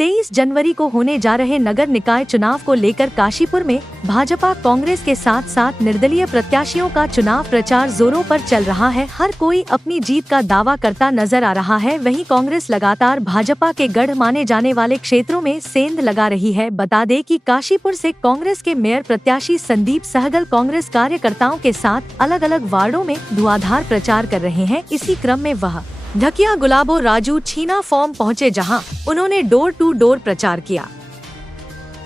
23 जनवरी को होने जा रहे नगर निकाय चुनाव को लेकर काशीपुर में भाजपा कांग्रेस के साथ साथ निर्दलीय प्रत्याशियों का चुनाव प्रचार जोरों पर चल रहा है। हर कोई अपनी जीत का दावा करता नजर आ रहा है। वहीं कांग्रेस लगातार भाजपा के गढ़ माने जाने वाले क्षेत्रों में सेंध लगा रही है। बता दें कि काशीपुर से कांग्रेस के मेयर प्रत्याशी संदीप सहगल कांग्रेस कार्यकर्ताओं के साथ अलग अलग वार्डों में धुआंधार प्रचार कर रहे हैं। इसी क्रम में वह ढकिया गुलाबो राजू छीना फॉर्म पहुंचे, जहां उन्होंने डोर टू डोर प्रचार किया।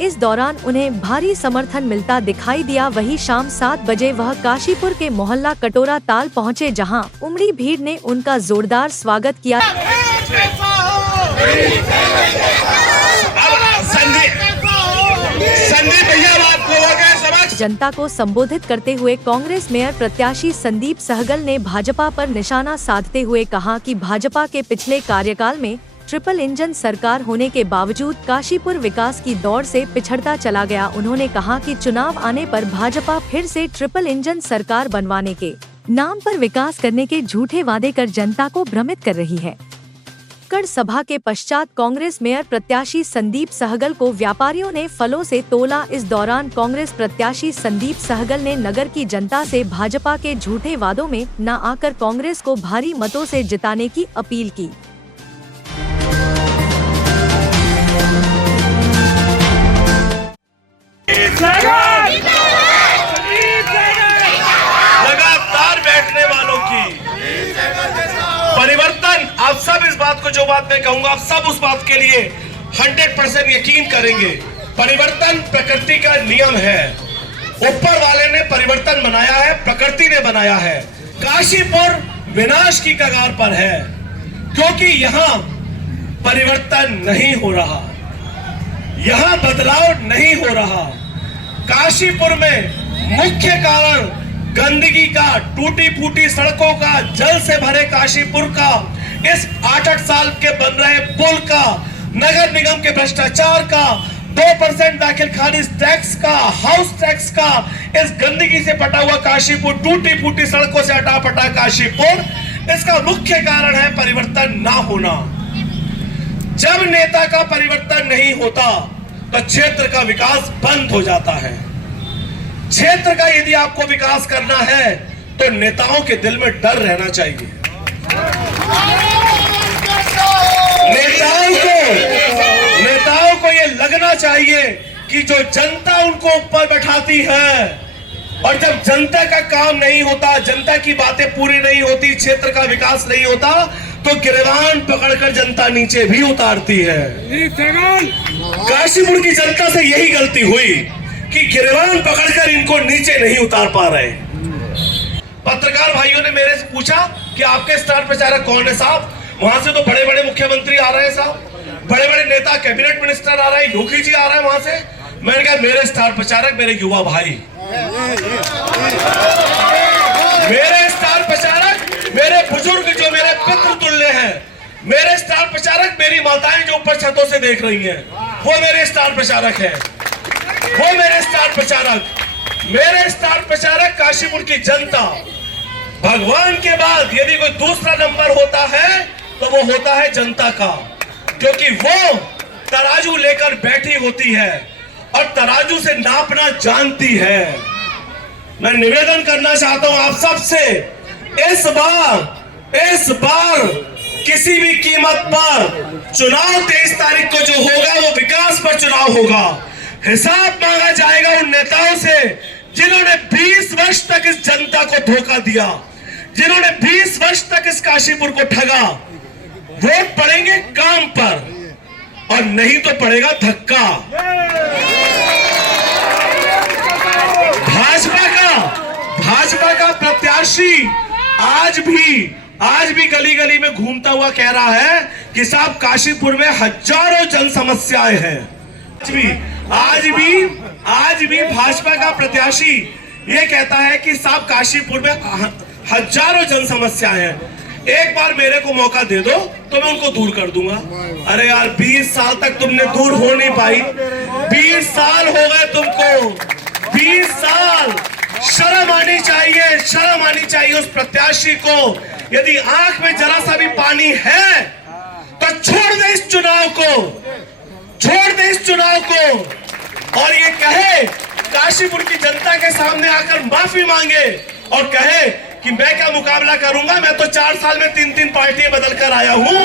इस दौरान उन्हें भारी समर्थन मिलता दिखाई दिया। वहीं शाम 7 बजे वह काशीपुर के मोहल्ला कटोरा ताल पहुंचे, जहां उमड़ी भीड़ ने उनका जोरदार स्वागत किया। जनता को संबोधित करते हुए कांग्रेस मेयर प्रत्याशी संदीप सहगल ने भाजपा पर निशाना साधते हुए कहा कि भाजपा के पिछले कार्यकाल में ट्रिपल इंजन सरकार होने के बावजूद काशीपुर विकास की दौड़ से पिछड़ता चला गया। उन्होंने कहा कि चुनाव आने पर भाजपा फिर से ट्रिपल इंजन सरकार बनवाने के नाम पर विकास करने के झूठे वादे कर जनता को भ्रमित कर रही है। सभा के पश्चात कांग्रेस मेयर प्रत्याशी संदीप सहगल को व्यापारियों ने फलों से तोला। इस दौरान कांग्रेस प्रत्याशी संदीप सहगल ने नगर की जनता से भाजपा के झूठे वादों में न आकर कांग्रेस को भारी मतों से जिताने की अपील की। लगातार बैठने वालों की परिवर्तन, आप सब इस बात को, जो बात मैं कहूंगा, आप सब उस बात के लिए 100% यकीन करेंगे। परिवर्तन प्रकृति का नियम है। ऊपर वाले ने परिवर्तन बनाया है, प्रकृति ने बनाया है। काशीपुर विनाश की कगार पर है क्योंकि यहाँ परिवर्तन नहीं हो रहा, यहाँ बदलाव नहीं हो रहा। काशीपुर में मुख्य कारण गंदगी का, टूटी फूटी सड़कों का, जल से भरे काशीपुर का, इस 8-8 साल के बन रहे पुल का, नगर निगम के भ्रष्टाचार का, 2% दाखिल खारिज टैक्स का, हाउस टैक्स का, इस गंदगी से पटा हुआ काशीपुर, टूटी फूटी सड़कों से हटा पटा काशीपुर, इसका मुख्य कारण है परिवर्तन ना होना। जब नेता का परिवर्तन नहीं होता तो क्षेत्र का विकास बंद हो जाता है। क्षेत्र का यदि आपको विकास करना है तो नेताओं के दिल में डर रहना चाहिए। नेताओं को ये लगना चाहिए कि जो जनता उनको ऊपर बैठाती है, और जब जनता का काम नहीं होता, जनता की बातें पूरी नहीं होती, क्षेत्र का विकास नहीं होता, तो गिरवान पकड़कर जनता नीचे भी उतारती है। काशीपुर की जनता से यही गलती हुई कि गिरवान पकड़कर इनको नीचे नहीं उतार पा रहे। पत्रकार भाइयों ने मेरे से पूछा कि आपके स्टार प्रचारक कौन है साहब? वहां से तो बड़े बड़े मुख्यमंत्री आ रहे हैं साहब, बड़े बड़े नेता, कैबिनेट मिनिस्टर आ रहे हैं, योगी जी आ रहे हैं वहां से। मैंने कहा मेरे स्टार प्रचारक मेरे युवा भाई, मेरे स्टार प्रचारक मेरे बुजुर्ग जो मेरे पितृ तुल्य हैं, मेरे स्टार प्रचारक मेरी माताएं जो ऊपर छतों से देख रही हैं, वो मेरे स्टार प्रचारक है। वो मेरे स्टार प्रचारक, मेरे स्टार प्रचारक काशीपुर की जनता। भगवान के बाद यदि कोई दूसरा नंबर होता है तो वो होता है जनता का, क्योंकि वो तराजू लेकर बैठी होती है और तराजू से नापना जानती है। मैं निवेदन करना चाहता हूं आप सबसे, इस बार किसी भी कीमत पर चुनाव 23 तारीख को जो होगा वो विकास पर चुनाव होगा। हिसाब मांगा जाएगा उन नेताओं से जिन्होंने 20 वर्ष तक इस जनता को धोखा दिया, जिन्होंने 20 वर्ष तक इस काशीपुर को ठगा। वोट पड़ेंगे काम पर और नहीं तो पड़ेगा धक्का। भाजपा का प्रत्याशी आज भी गली गली में घूमता हुआ कह रहा है कि साहब काशीपुर में हजारों जन समस्याएं हैं। आज भी भाजपा का प्रत्याशी ये कहता है कि साहब काशीपुर में हजारों जन समस्याएं हैं। एक बार मेरे को मौका दे दो तो मैं उनको दूर कर दूंगा। अरे यार 20 साल तक तुमने दूर हो नहीं पाई, 20 साल हो गए तुमको, 20 साल। शर्म आनी चाहिए उस प्रत्याशी को। यदि आंख में जरा सा भी पानी है तो छोड़ दे इस चुनाव को। नेताओं को और ये कहे, काशीपुर की जनता के सामने आकर माफी मांगे और कहे कि मैं क्या मुकाबला करूंगा, मैं तो 4 साल में 3 पार्टियां बदल कर आया हूं।